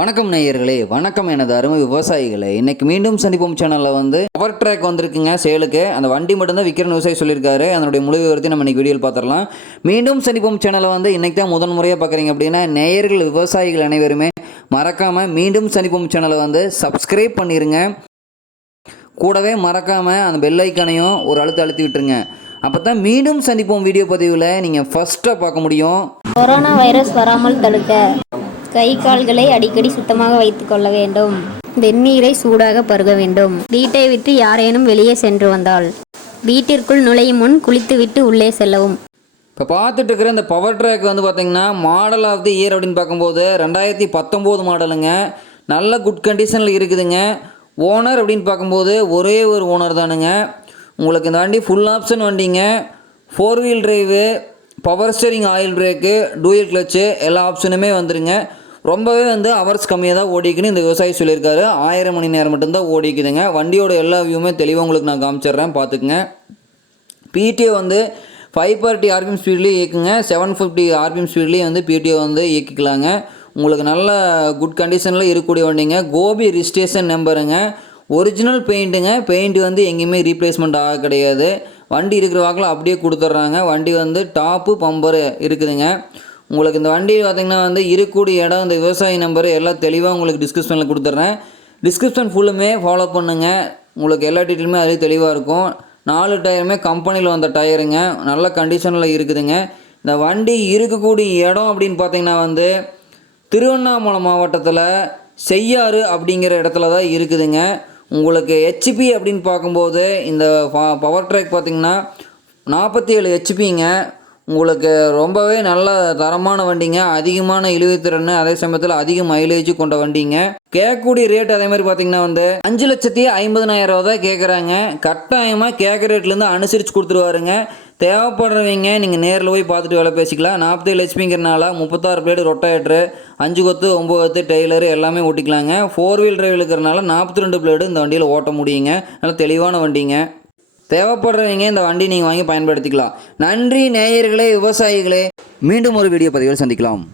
வணக்கம் நேயர்களே, வணக்கம் எனது அருமை விவசாயிகளே. இன்னைக்கு மீண்டும் சந்திப்போம் சேனலில் பவர் ட்ராக் வந்திருக்குங்க சேலுக்கு. அந்த வண்டி மட்டும்தான் விற்கிறன்னு விவசாயி சொல்லியிருக்காரு. அதனுடைய முழு விவரத்தை நம்ம இன்னைக்கு வீடியோவில் பார்த்துடலாம். மீண்டும் சந்திப்போம் சேனலை இன்னைக்கு தான் முதன் முறையாக பார்க்குறீங்க அப்படின்னா நேயர்கள் விவசாயிகள் அனைவருமே மறக்காமல் மீண்டும் சந்திப்போம் சேனலை சப்ஸ்கிரைப் பண்ணிடுங்க. கூடவே மறக்காமல் அந்த பெல் ஐக்கானையும் ஒரு அழுத்தி விட்டுருங்க. அப்போ தான் மீண்டும் சந்திப்போம் வீடியோ பதிவில் நீங்கள் ஃபஸ்ட்டாக பார்க்க முடியும். கொரோனா வைரஸ் வராமல் தடுக்க கை கால்களை அடிக்கடி சுத்தமாக வைத்துக் கொள்ள வேண்டும். வெந்நீரை சூடாக பருக வேண்டும். வீட்டை விட்டு யாரேனும் வெளியே சென்று வந்தால் வீட்டிற்குள் நுழையும் முன் குளித்துவிட்டு உள்ளே செல்லவும். இப்போ பார்த்துட்டு இருக்கிற இந்த பவர் ட்ராக் பார்த்தீங்கன்னா மாடல் ஆஃப் தி இயர் அப்படின்னு பார்க்கும்போது 2019 மாடலுங்க. நல்ல குட் கண்டிஷனில் இருக்குதுங்க. ஓனர் அப்படின்னு பார்க்கும்போது ஒரே ஒரு ஓனர் தானுங்க. உங்களுக்கு இந்த வண்டி ஃபுல் ஆப்ஷன் வண்டிங்க. 4 wheel drive, power steering, oil brake, dual clutch எல்லா ஆப்ஷனுமே வந்துருங்க. ரொம்பவே ஹவர்ஸ் கம்மியாக தான் ஓடிக்குன்னு இந்த விவசாயி சொல்லியிருக்காரு. 1000 மணி நேரம் மட்டும்தான் ஓடிக்குதுங்க. வண்டியோட எல்லா வியூவுமே தெளிவாக உங்களுக்கு நான் காமிச்சிட்றேன், பார்த்துக்குங்க. பிடிஓ 540 RPM ஸ்பீட்லேயும் இயக்குங்க. 750 RPM ஸ்பீட்லேயும் பிடிஓ இயக்கிக்கலாங்க. உங்களுக்கு நல்ல குட் கண்டிஷனில் இருக்கக்கூடிய வண்டிங்க. கோபி ரிஜிஸ்ட்ரேஷன் நம்பருங்க. ஒரிஜினல் பெயிண்ட்டுங்க. பெயிண்ட் எங்கேயுமே ரீப்ளேஸ்மெண்ட் ஆக கிடையாது. வண்டி இருக்கிற வாக்கில் அப்படியே கொடுத்துட்றாங்க. வண்டி டாப்பு பம்பர் இருக்குதுங்க. உங்களுக்கு இந்த வண்டி பார்த்திங்கன்னா இருக்கக்கூடிய இடம், இந்த விவசாயி நம்பர் எல்லாம் தெளிவாக உங்களுக்கு டிஸ்கிரிப்ஷனில் கொடுத்துட்றேன். டிஸ்கிரிப்ஷன் ஃபுல்லுமே ஃபாலோ பண்ணுங்கள். உங்களுக்கு எல்லா டீட்டெயிலுமே அதே தெளிவாக இருக்கும். 4 டயருமே கம்பெனியில் வந்த டயருங்க. நல்ல கண்டிஷனில் இருக்குதுங்க. இந்த வண்டி இருக்கக்கூடிய இடம் அப்படின்னு பார்த்திங்கன்னா திருவண்ணாமலை மாவட்டத்தில் செய்யாறு அப்படிங்கிற இடத்துல தான் இருக்குதுங்க. உங்களுக்கு ஹெச்பி அப்படின்னு பார்க்கும்போது இந்த பவர் ட்ராக் பார்த்திங்கன்னா 47 ஹெச்பிங்க. உங்களுக்கு ரொம்பவே நல்ல தரமான வண்டிங்க. அதிகமான இழுவைத்திறன், அதே சமயத்தில் அதிக மைலேஜ் கொண்ட வண்டிங்க. கேட்கக்கூடிய ரேட் அதே மாதிரி பார்த்தீங்கன்னா 5,50,000 தான் கேட்குறாங்க. கட்டாயமாக கேட்குற ரேட்லேருந்து அனுசரித்து கொடுத்துருவாருங்க. தேவைப்படுறவங்க நீங்கள் நேரில் போய் பார்த்துட்டு வேலை பேசிக்கலாம். 47 ஹெச்பிங்கிறனால 36 பிளேடு ரொட்டேட்ரு, 5 கொத்து 9 கொத்து டெய்லரு எல்லாமே ஓட்டிக்கலாங்க. 4 வீல் டிரைவ் இருக்கிறனால 42 பிளேடு இந்த வண்டியில் ஓட்ட முடியுங்க. நல்ல தெளிவான வண்டிங்க. தேவைப்படுறவங்க இந்த வண்டி நீங்கள் வாங்கி பயன்படுத்திக்கலாம். நன்றி நேயர்களே, விவசாயிகளே. மீண்டும் ஒரு வீடியோ பதிவில் சந்திக்கலாம்.